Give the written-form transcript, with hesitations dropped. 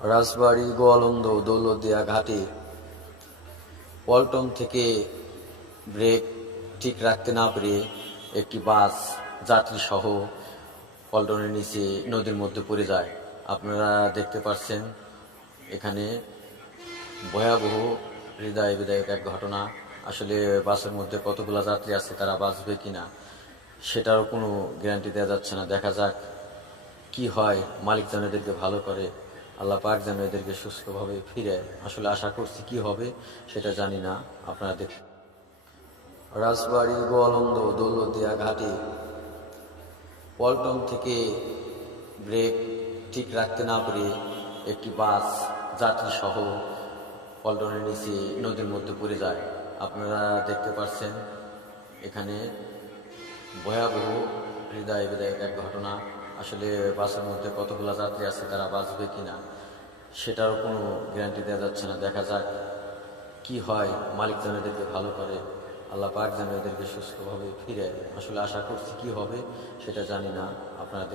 রাজবাড়ী গোয়ালন্দ দৌলতদিয়া ঘাটে পল্টন থেকে ব্রেক ঠিক রাখতে না পেরে একটি বাস যাত্রীসহ পল্টনের নিচে নদীর মধ্যে পড়ে যায়। আপনারা দেখতে পাচ্ছেন এখানে ভয়াবহ হৃদয় বিদায়ক এক ঘটনা। আসলে বাসের মধ্যে কতগুলো যাত্রী আছে, তারা বাঁচবে কিনা সেটারও কোনো গ্যারান্টি দেওয়া যাচ্ছে না। দেখা যাক কি হয়, মালিক যেন এদেরকে ভালো করে, আল্লাহ পাক যেন এদেরকে সুস্থভাবে ফিরে। আসলে আশা করছি কি হবে সেটা জানি না। আপনারা দেখ রাজবাড়ী গোয়ালন্দ দৌলতদিয়া ঘাটে পল্টন থেকে ব্রেক ঠিক রাখতে না পেরে একটি বাস যাত্রীসহ পল্টনের নিচে নদীর মধ্যে পড়ে যায়। আপনারা দেখতে পাচ্ছেন এখানে ভয়াবহ হৃদয় বিদায়ক এক ঘটনা। আসলে বাসের মধ্যে কতগুলো যাত্রী আছে, তারা বাঁচবে কিনা সেটারও কোনো গ্যারান্টি দেওয়া যাচ্ছে না। দেখা যাক কি হয়, মালিক যেন এদেরকে ভালো করে, আল্লাহ পাক যেন এদেরকে সুস্থভাবে ফিরে। আসলে আশা করছি কি হবে সেটা জানি না। আপনারা